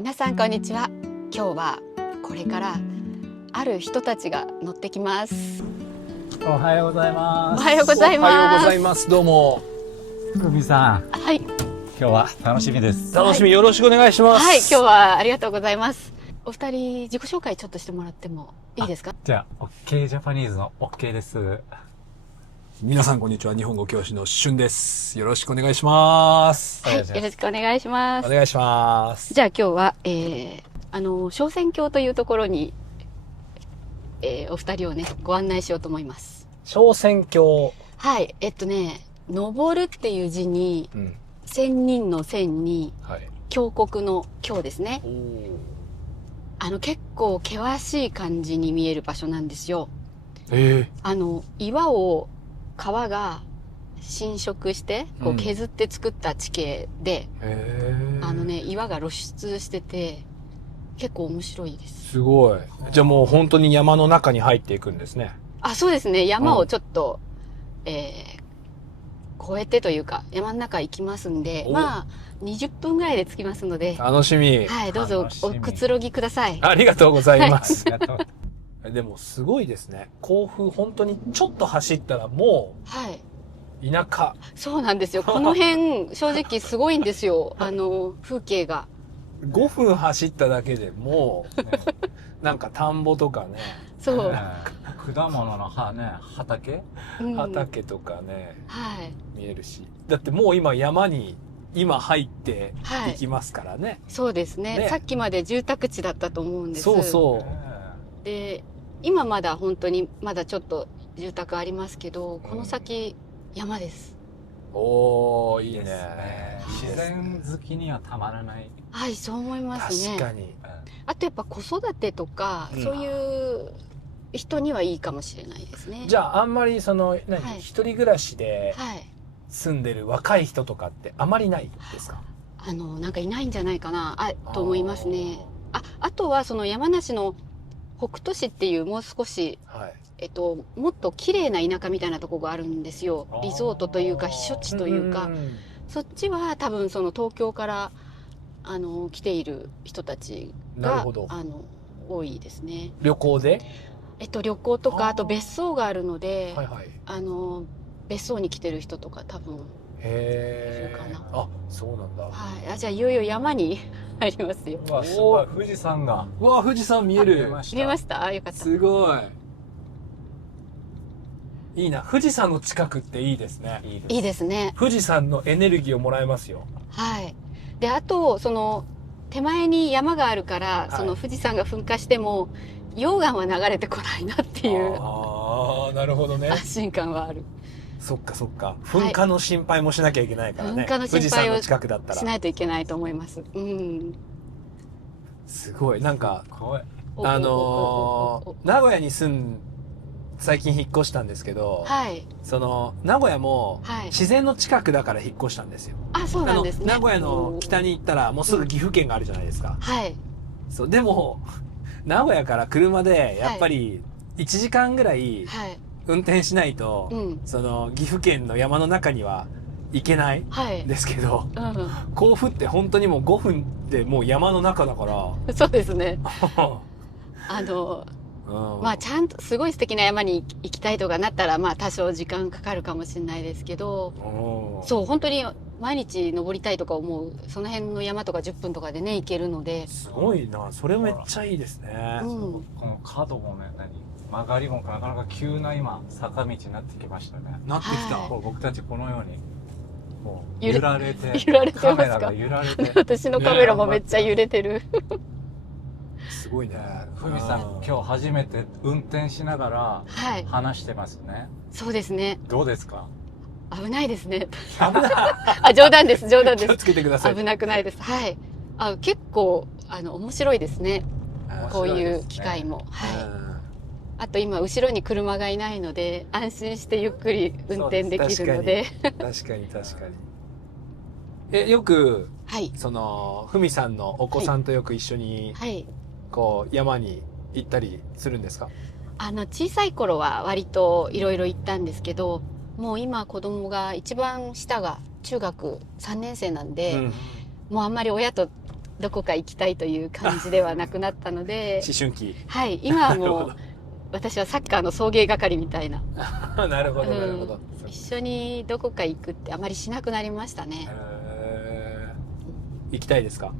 皆さんこんにちは。今日はこれからある人たちが乗ってきます。おはようございます。おはようございます。おはようございます。どうも。ふみさん、はい、今日は楽しみです。楽しみよろしくお願いします。はい、今日はありがとうございます。お二人自己紹介ちょっとしてもらってもいいですか？じゃあ、OK ジャパニーズの OK です。皆さんこんにちは。日本語教師のしゅんです。よろしくお願いします。はい、よろしくお願いします。お願いします。じゃあ今日は、昇仙峡というところに、お二人をねご案内しようと思います。昇仙峡。はい、登るっていう字に、仙人の仙に、はい。峡谷の峡ですね。結構険しい感じに見える場所なんですよ。岩を川が浸食してこう削って作った地形で、岩が露出してて結構面白いです。すごい。じゃあもう本当に山の中に入っていくんですね。あ、そうですね。山をちょっと、越えてというか山の中行きますんで、まあ20分ぐらいで着きますので、楽しみ。はい、どうぞおくつろぎください。ありがとうございます。ありがとう。でもすごいですね。甲府本当にちょっと走ったらもはい。う田舎。そうなんですよ。この辺正直すごいんですよ。風景が。5分走っただけでもう、なんか田んぼとかね、そう。果物の畑畑とかね、はい。見えるし。だってもう今山に入っていきますからね。そうですね。さっきまで住宅地だったと思うんです。そうそう。で、今まだ本当にまだちょっと住宅ありますけど、この先山です。おー、いいね。自然好きにはたまらない。はい、そう思いますね。確かに。あとやっぱ子育てとか、そういう人にはいいかもしれないですね。じゃああんまり一人暮らしではい住んでる若い人とかってあまりないですか？なんかいないんじゃないかなと思いますね。あとはその山梨の北杜市っていうもう少し、もっと綺麗な田舎みたいなところがあるんですよ。リゾートというか避暑地というか、そっちは多分その東京から来ている人たちが多いですね。旅行で？旅行とかあと別荘があるので、はいはい。別荘に来てる人とか多分いるかな。あ、そうなんだ。はい。じゃあいよいよ山に入りますよ。うわ、すごい。富士山が。うわ、富士山見える。見えました？よかった。すごい。いいな。富士山の近くっていいですね。いいですね。富士山のエネルギーをもらえますよ。はい。で、あと、その、手前に山があるから、その富士山が噴火しても、溶岩は流れてこないなっていう。ああ、なるほどね。安心感はある。そっかそっか。噴火の心配もしなきゃいけないからね。噴火の心配を富士山の近くだったら。しないといけないと思います。うん。すごい。なんか、名古屋に最近引っ越したんですけど、はい。名古屋も自然の近くだから引っ越したんですよ。あ、そうなんですね。名古屋の北に行ったらもうすぐ岐阜県があるじゃないですか。はい。そう、でも、名古屋から車でやっぱり1時間ぐらい運転しないと、岐阜県の山の中には行けないんですけど、甲府って本当にもう5分でもう山の中だから。そうですね。まあちゃんとすごい素敵な山に行きたいとかなったらまあ多少時間かかるかもしれないですけど、そう本当に毎日登りたいとか思うその辺の山とか10分とかでね行けるので、すごいな。それめっちゃいいですね。この角もね、曲がりもなかなか急な今坂道になってきましたね。なってきた。僕たちこのようにこう揺られてカメラが揺られて私のカメラもめっちゃ揺れてる。すごいね。ふみさん今日初めて運転しながら話してますね。そうですね。どうですか？危ないですね。危ない。冗談です。冗談です。気をつけてください。危なくないです。はい。結構面白いですね。こういう機会も。はい。あと今後ろに車がいないので安心してゆっくり運転できるので。確かに確かに。よくふみさんのお子さんとよく一緒にこう山に行ったりするんですか？小さい頃は割といろいろ行ったんですけど、もう今子供が一番下が中学3年生なんで、もうあんまり親とどこか行きたいという感じではなくなったので思春期。はい、今はもう私はサッカーの送迎係みたいななるほどなるほど、一緒にどこか行くってあまりしなくなりましたね。行きたいですか？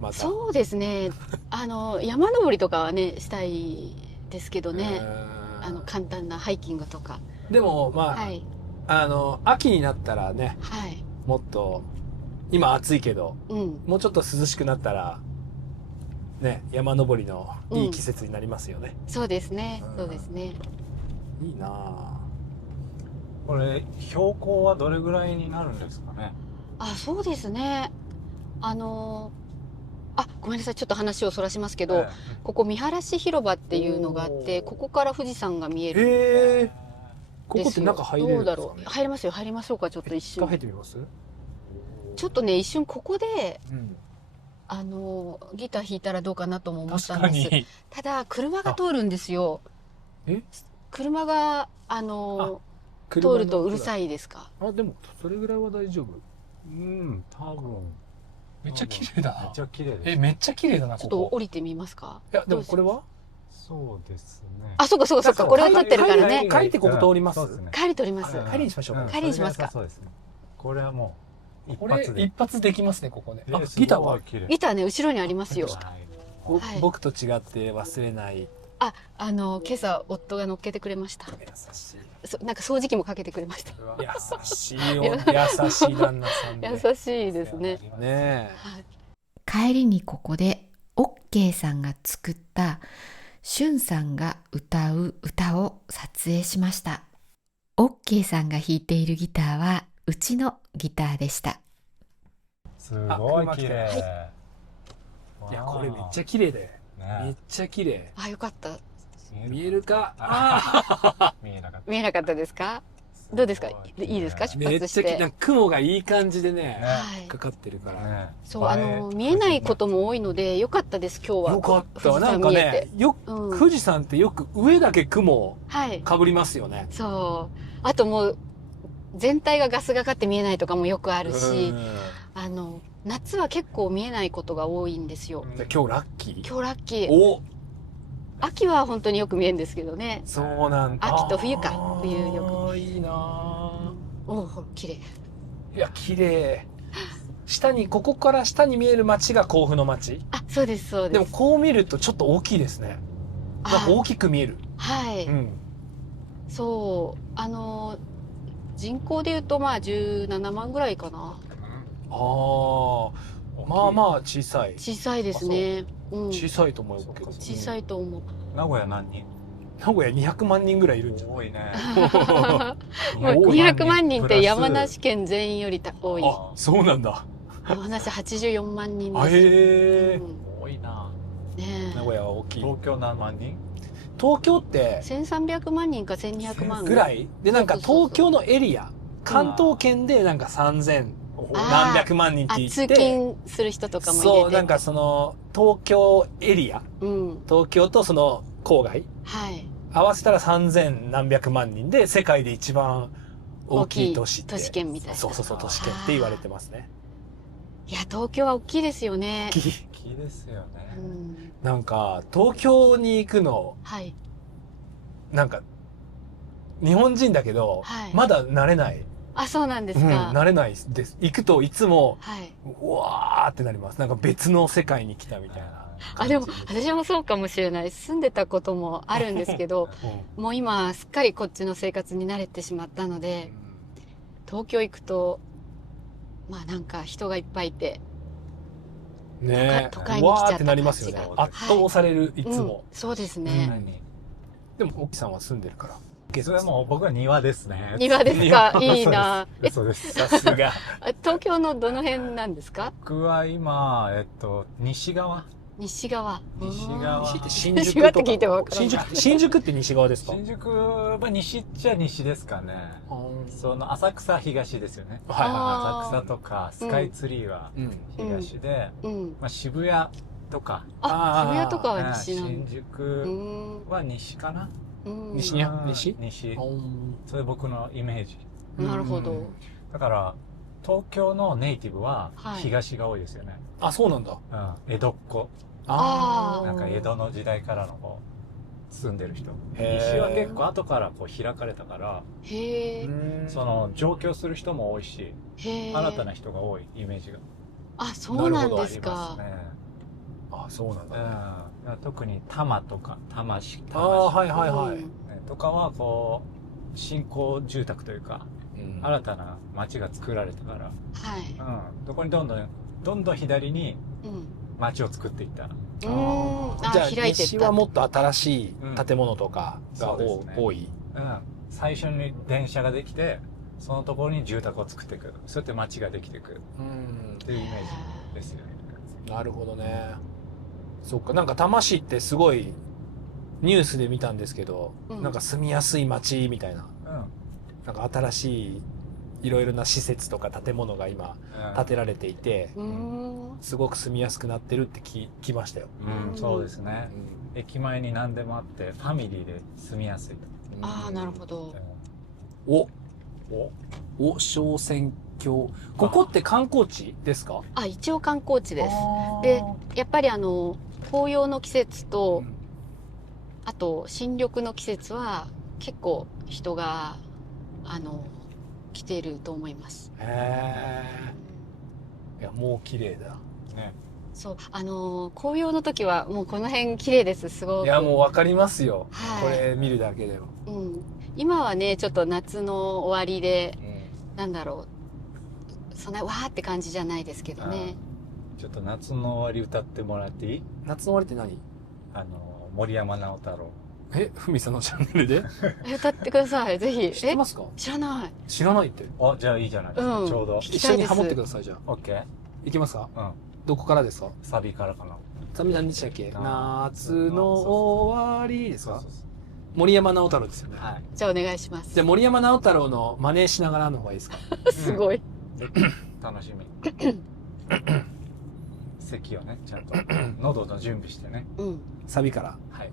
また。そうですね。山登りとかはねしたいですけどね。簡単なハイキングとか。でもまあ、はい、秋になったらね、はい、もっと今暑いけど、もうちょっと涼しくなったらね、山登りのいい季節になりますよね。そうですね。そうですね。いいなあ。これ標高はどれぐらいになるんですかね？そうですね。ごめんなさい、ちょっと話をそらしますけど、ここ見晴広場っていうのがあって、ここから富士山が見える。ここって中入れるんですかね？どうだろう。入りますよ。入りましょうか。ちょっと一瞬。入ってみます？ちょっとね、一瞬ここで、ギター弾いたらどうかなとも思ったんです。ただ車が通るんですよ。車が通るとうるさいですか？でもそれぐらいは大丈夫。多分。めっちゃ綺麗だな。めっちゃ綺麗です。めっちゃ綺麗だな。ちょっと降りてみますか？いやでもこれは？そうですね。そうかそうかそうか。これを撮ってるからね。帰ってここ通ります？帰り通ります。帰りにしましょうか。帰りにしますか？そうですね。これはもう一発できますね、ここね。ギターは？ギターね、後ろにありますよ。僕と違って忘れない。今朝夫が乗っけてくれました。優しい。なんか掃除機もかけてくれました。優しいよ。優しい旦那さんで。優しいですね。ね。帰りにここでオッケーさんが作ったしゅんさんが歌う歌を撮影しました。オッケーさんが弾いているギターはうちのギターでした。すごい綺麗。いやこれめっちゃ綺麗だよ。めっちゃ綺麗。よかった。見えるか？見えなかった。見えなかったですか？どうですか？いいですか？出発して。めっちゃ雲がいい感じでね、かかってるから。そう見えないことも多いのでよかったです今日は。よかった。なんかね、富士山ってよく上だけ雲かぶりますよね。そう。あともう全体がガスがかって見えないとかもよくあるし、夏は結構見えないことが多いんですよ。今日ラッキー？今日ラッキー。秋は本当によく見えるんですけどね。そうなんだ。秋と冬か。冬よく。いいな。綺麗。いや綺麗。ここから下に見える町が甲府の町。そうですそうです。でもこう見るとちょっと大きいですね。なんか大きく見える。はい。そう人口でいうと17万ぐらいかな。まあまあ小さい。小さいですね。小さいと思うけど。小さいと思う。名古屋何人？名古屋200万人ぐらいいるんじゃない？多いね。200万人って山梨県全員より多い。そうなんだ。山梨84万人です。多いな。名古屋は大きい。東京何万人？東京って1300万人か1200万ぐらいで、なんか東京のエリア、関東圏でなんか3000何百万人って言って、通勤する人とかも入れて、そうなんかその東京エリア、東京とその郊外、合わせたら3000何百万人で世界で一番大きい都市って、都市圏みたいな。そう都市圏って言われてますね。いや東京は大きいですよね。大きいですよね。なんか東京に行くの、なんか日本人だけど、まだ慣れない。そうなんですか。慣れないです。行くといつも、うわーってなります。なんか別の世界に来たみたいな。でも私もそうかもしれない。住んでたこともあるんですけど、もう今すっかりこっちの生活に慣れてしまったので、東京行くとなんか人がいっぱいいて、都会に来ちゃった感じが。ってなりますよね。圧倒される、いつも。そうですね。でも奥さんは住んでるから。それはもう僕は庭ですね。庭ですか？いいな。そうです。さすが。東京のどの辺なんですか？僕は今西側。西側。西って新宿西側って聞いても分からない。新宿って西側ですか？新宿は西っちゃ西ですかね。その浅草東ですよね。浅草とかスカイツリーは東で、渋谷とか。渋谷とかは西なんだ。新宿は西かな。西それ僕のイメージ。なるほど。だから東京のネイティブは東が多いですよね。あ、そうなんだ。江戸っ子。なんか江戸の時代からのこう住んでる人。西は結構後からこう開かれたから、その上京する人も多いし、新たな人が多いイメージが。あ、そうなんですか。あ、そうなんだね。特に多摩とか多摩市とかはこう新興住宅というか、新たな町が作られたから、どこにどんどん左に町を作っていった。じゃあ西はもっと新しい建物とかが多い。最初に電車ができて、そのところに住宅を作っていく。そうやって町ができていくっていうイメージですよね。なるほどね。そっか、なんか多摩市ってすごいニュースで見たんですけど、なんか住みやすい町みたいな、なんか新しいいろいろな施設とか建物が今建てられていて、すごく住みやすくなってるって聞きましたよ。そうですね。駅前に何でもあってファミリーで住みやすい。ああ、なるほど。小仙峡。ここって観光地ですか？あ、一応観光地です。で、やっぱり紅葉の季節と、あと新緑の季節は結構人が来てると思います。いや、もう綺麗だね。そう、紅葉の時はもうこの辺綺麗です。すごく。いや、もうわかりますよ。これ見るだけでも。今はね、ちょっと夏の終わりで、なんだろう、そんなわーって感じじゃないですけどね。ちょっと夏の終わり歌ってもらっていい？夏の終わりって何？森山直太朗。ふみさんのチャンネルで歌ってください、ぜひ。知ってますか？知らない。知らないって。じゃあいいじゃないですか。ちょうど。一緒にハモってください、じゃあ。オッケー。いきますか？どこからですか？サビからかな。サビ何でしたっけ？夏の終わりですか？森山直太朗ですよね。じゃあお願いします。じゃあ森山直太朗の真似しながらの方がいいですか？すごい。楽しみ。席をね、ちゃんと喉の準備してね。サビから。はい。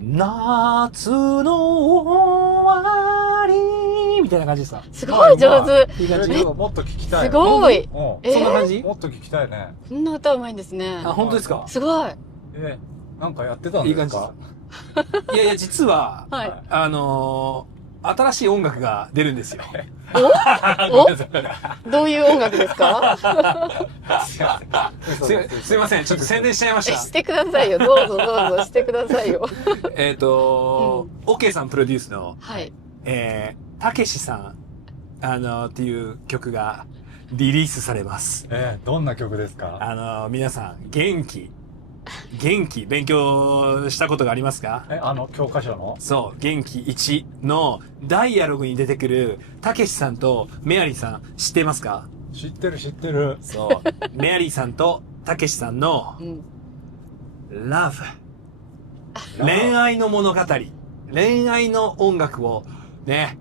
夏の終わりみたいな感じですか？すごい上手。もっと聞きたい。すごい。そんな感じ？もっと聞きたいね。そんな歌うまいんですね。あ、本当ですか？すごい。なんかやってたんですか？いやいや、実は、新しい音楽が出るんですよ。どういう音楽ですか？すいません、ちょっと宣伝しちゃいました。してくださいよ。どうぞどうぞしてくださいよ。OK さんプロデュースの、たけしさん、っていう曲がリリースされます。どんな曲ですか？皆さん、元気、勉強したことがありますか？教科書の？そう、元気1のダイアログに出てくる、たけしさんとメアリーさん、知ってますか？知ってる。そう、メアリーさんとたけしさんの、ラブ。恋愛の物語。恋愛の音楽を、ね、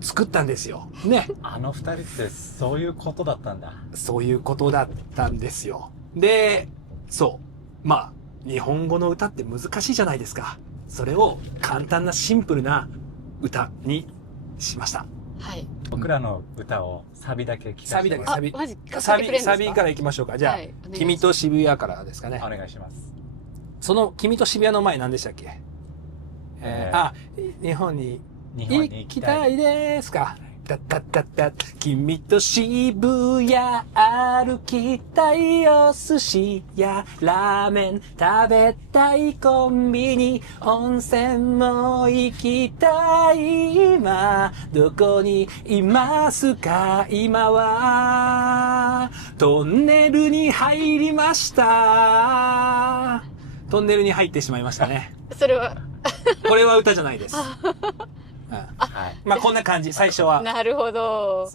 作ったんですよ。ね。二人ってそういうことだったんだ。そういうことだったんですよ。で、そう。日本語の歌って難しいじゃないですか。それを簡単なシンプルな歌にしました。はい。僕らの歌をサビだけ聞かせて。サビだけ、サビから行きましょうか。じゃあ、君と渋谷からですかね。お願いします。その君と渋谷の前何でしたっけ？日本に行きたいですか。君と渋谷歩きたいよ、寿司やラーメン食べたい、コンビニ温泉も行きたい、今どこにいますか？今はトンネルに入りました。トンネルに入ってしまいましたね。それはこれは歌じゃないです。こんな感じ、最初は。なるほど。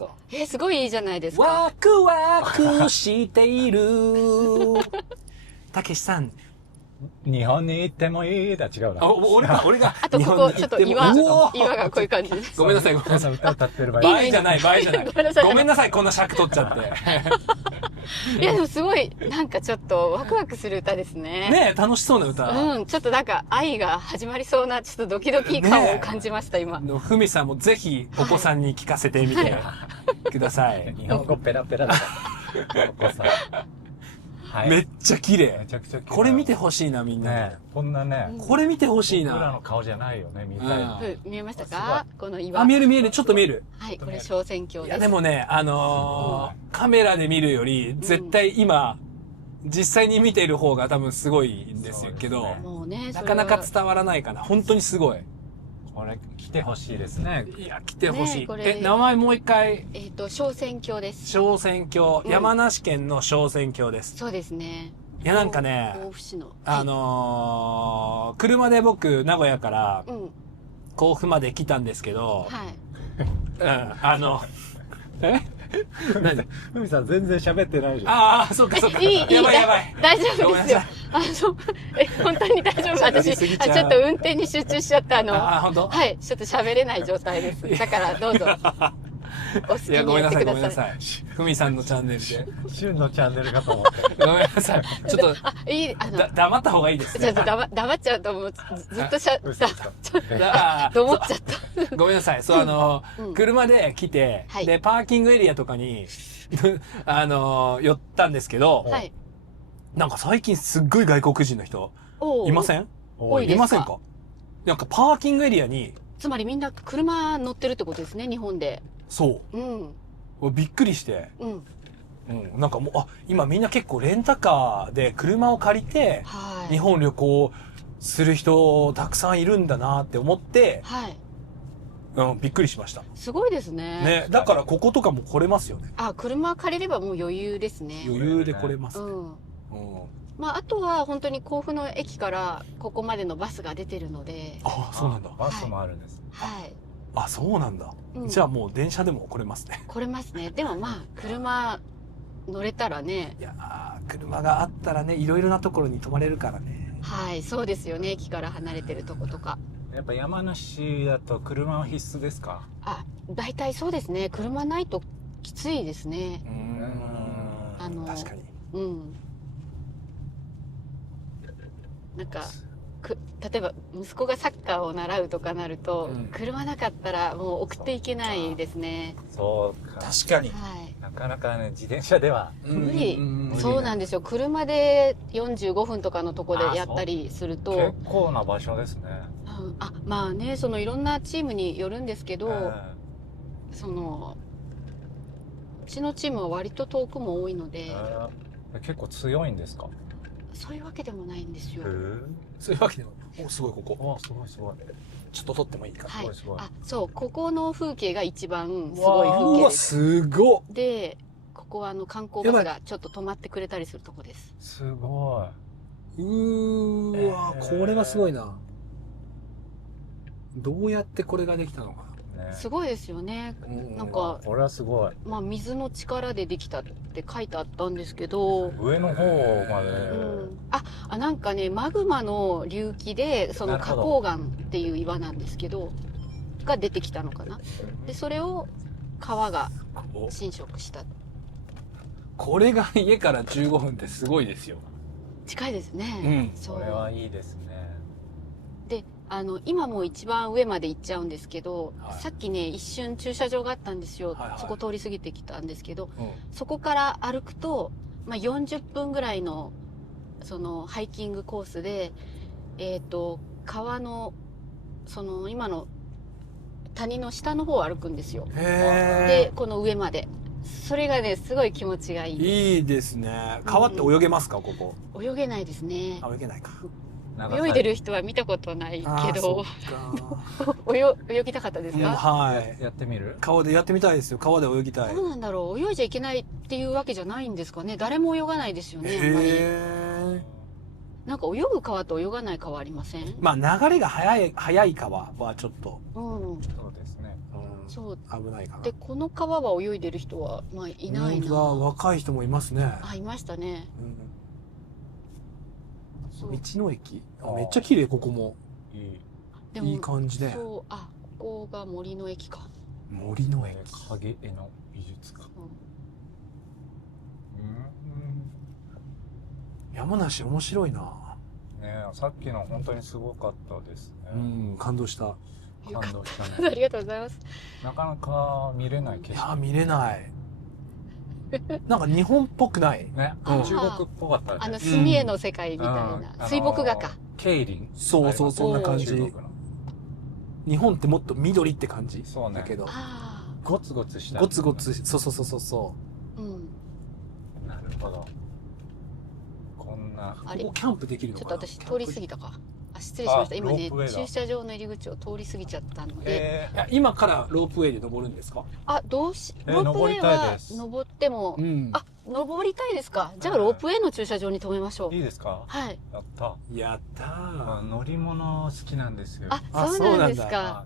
すごいいいじゃないですか。ワクワクしている。たけしさん。日本に行ってもいいだ、違うな。俺が。あとここ、ちょっと岩がこういう感じです。ごめんなさい、歌歌ってる場合。場合じゃない。ごめんなさい、こんな尺取っちゃって。いや、でもすごい、なんかちょっとワクワクする歌ですね。ねえ、楽しそうな歌。ちょっとなんか愛が始まりそうな、ちょっとドキドキ感を感じました、今。ふみさんもぜひお子さんに聞かせてみて。ください。日本語ペラペラだからお子さん。はい、めっちゃ綺麗。めちゃくちゃ綺麗。これ見てほしいな、みんな。ね、こんなね。これ見てほしいな。僕らの顔じゃないよね、みたいな。見えましたか？この岩。あ、見える見える。ちょっと見える。はい、これ小選挙です。いや、でもね、カメラで見るより、絶対今、実際に見てる方が多分すごいんですけど、もうね、なかなか伝わらないかな。本当にすごい。これ来てほしいですね。いや、来てほしい。名前もう一回。小選挙です。小選挙。山梨県の小選挙です。そうですね。いや、なんかね、甲府市の。車で僕、名古屋から、甲府まで来たんですけど、はい。何？ふみさん全然喋ってないじゃん。ああ、そっかそっか。やばいやばい。大丈夫ですよ。本当に大丈夫。私、ちょっと運転に集中しちゃった本当？はい、ちょっと喋れない状態です。だからどうぞ。お好きにやってください。ごめんなさい、ごめんなさい。ふみさんのチャンネルで。シュンのチャンネルかと思って。ごめんなさい。ちょっと、黙った方がいいですね。ちょっと黙っちゃうともうずっとと思っちゃった。ごめんなさい。車で来て、で、パーキングエリアとかに、寄ったんですけど、なんか最近すっごい外国人の人、いません？いませんか？なんかパーキングエリアに、つまりみんな車乗ってるってことですね、日本で。そう。びっくりして。なんかもう、今みんな結構レンタカーで車を借りて、日本旅行する人たくさんいるんだなって思って、びっくりしました。すごいですね。ね、だからこことかも来れますよね。車借りればもう余裕ですね。余裕で来れますね。まあ、あとは本当に甲府の駅からここまでのバスが出てるので。そうなんだ。バスもあるんです。はい。そうなんだ。じゃあもう電車でも来れますね。来れますね。でもまあ、車乗れたらね。いや車があったらね、いろいろなところに泊まれるからね。はい、そうですよね。駅から離れてるとことか。やっぱ山梨だと車は必須ですか？大体そうですね。車ないときついですね。確かに。なんか例えば息子がサッカーを習うとかなると、車なかったらもう送っていけないですね。そうか。確かに。なかなかね、自転車では無理。そうなんですよ。車で45分とかのとこでやったりすると。結構な場所ですね。まあね、いろんなチームによるんですけど、うちのチームは割と遠くも多いので。結構強いんですか？そういうわけでもないんですよ。そういうわけでも。すごいここ。すごいすごい。ちょっと撮ってもいいかな。すごい。そう、ここの風景が一番すごい風景です。すごっ。で、ここは観光バスがちょっと止まってくれたりするとこです。すごい。これはすごいな。どうやってこれができたのかな。すごいですよね。なんか、これはすごい。まあ、水の力でできたって書いてあったんですけど。上の方まで。なんかね、マグマの隆起で、花崗岩っていう岩なんですけど、が出てきたのかな。で、それを川が侵食した。これが家から15分ってすごいですよ。近いですね。それはいいですね。で、今もう一番上まで行っちゃうんですけど、さっきね、一瞬駐車場があったんですよ。そこ通り過ぎてきたんですけど、そこから歩くと、40分ぐらいの、ハイキングコースで、川の、今の谷の下の方を歩くんですよ。で、この上まで。それがね、すごい気持ちがいい。いいですね。川って泳げますか、ここ？泳げないですね。泳げないか。泳いでる人は見たことないけど泳ぎたかったですか？はいやってみる？川でやってみたいですよ。川で泳ぎたい。どうなんだろう。泳いじゃいけないっていうわけじゃないんですかね。誰も泳がないですよね。あんまりなんか泳ぐ川と泳がない川ありません？まあ流れが速い川はちょっとそうですね。そう危ないかな。でこの川は泳いでる人はいないな。若い人もいますね。いましたね。道の駅めっちゃ綺麗。ここもいい感じで。ここが森の駅か。森の駅。影絵の美術館。山梨面白いな。ね、さっきの本当にすごかったですね。感動した。感動したありがとうございます。なかなか見れない景色。見れない。なんか日本っぽくないね。中国っぽかったね。墨絵の世界みたいな。水墨画か。桂林。そう、そんな感じ。日本ってもっと緑って感じだけど。ゴツゴツした。ゴツゴツ、そう。なるほど。こんな。ここキャンプできるのかな。ちょっと私通り過ぎたか。失礼しました。今ね、駐車場の入り口を通り過ぎちゃったので。今からロープウェイで登るんですか？ロープウェイは登っても、登りたいですか？じゃあロープウェイの駐車場に止めましょう。いいですか？はい。やったー。乗り物好きなんですよ。そうなんですか。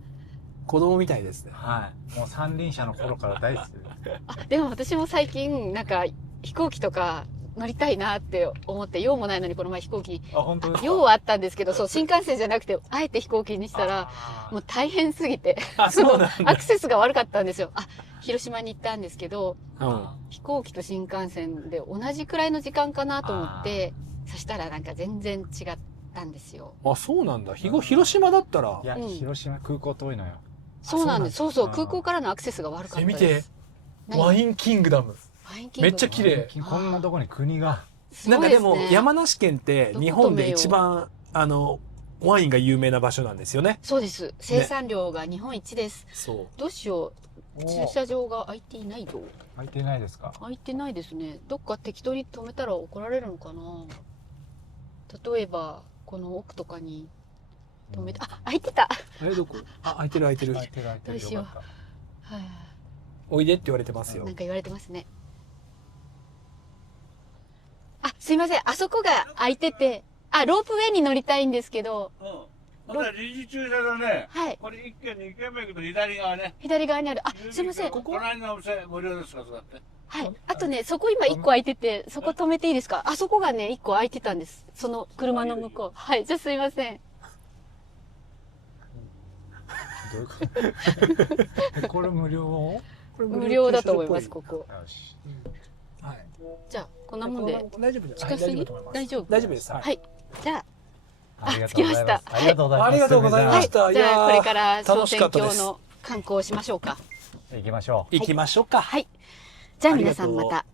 子供みたいですね。はい。もう三輪車の頃から大好きです。でも私も最近、なんか飛行機とか、乗りたいなって思って、用もないのにこの前飛行機、用はあったんですけど、新幹線じゃなくて、あえて飛行機にしたら、もう大変すぎて、アクセスが悪かったんですよ。広島に行ったんですけど、飛行機と新幹線で同じくらいの時間かなと思って、そしたらなんか全然違ったんですよ。そうなんだ。広島だったら。いや、広島空港遠いのよ。そうなんです。そう、空港からのアクセスが悪かったです。見て、ワインキングダム。めっちゃ綺麗。こんなとこに国が。なんかでも山梨県って日本で一番ワインが有名な場所なんですよね。そうです。生産量が日本一です。どうしよう。駐車場が空いていないぞ。空いてないですか？空いてないですね。どっか適当に止めたら怒られるのかな。例えばこの奥とかに止めて、空いてた。どこ？空いてる。どうしよう。おいでって言われてますよ。なんか言われてますね。すいません。あそこが空いてて、ロープウェイに乗りたいんですけど。臨時駐車場ね。はい。これ1軒2軒目行くと左側ね。左側にある。すいません。隣のお店無料ですか、そうだって。はい。あとね、そこ今1個空いてて、そこ止めていいですか？あそこがね、1個空いてたんです。その車の向こう。はい。じゃあすいません。どういうことこれ無料？無料だと思います、ここ。はい。じゃあ、こんなもんで。大丈夫です。近すぎ？大丈夫？大丈夫です。はい。じゃあ、着きました。ありがとうございます。ありがとうございました。じゃあ、これから昇仙峡の観光をしましょうか。行きましょう。行きましょうか。はい。じゃあ皆さんまた。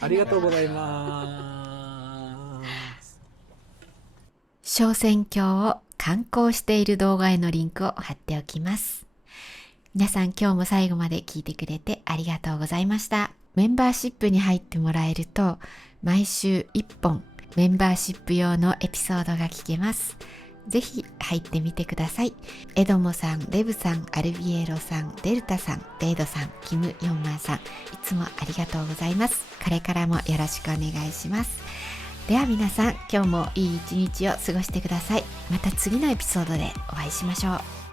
ありがとうございます。昇仙峡を観光している動画へのリンクを貼っておきます。皆さん今日も最後まで聞いてくれてありがとうございました。メンバーシップに入ってもらえると毎週1本メンバーシップ用のエピソードが聞けます。ぜひ入ってみてください。エドモさん、レブさん、アルビエロさん、デルタさん、レイドさん、キム・ヨンマンさん、いつもありがとうございます。これからもよろしくお願いします。では皆さん、今日もいい一日を過ごしてください。また次のエピソードでお会いしましょう。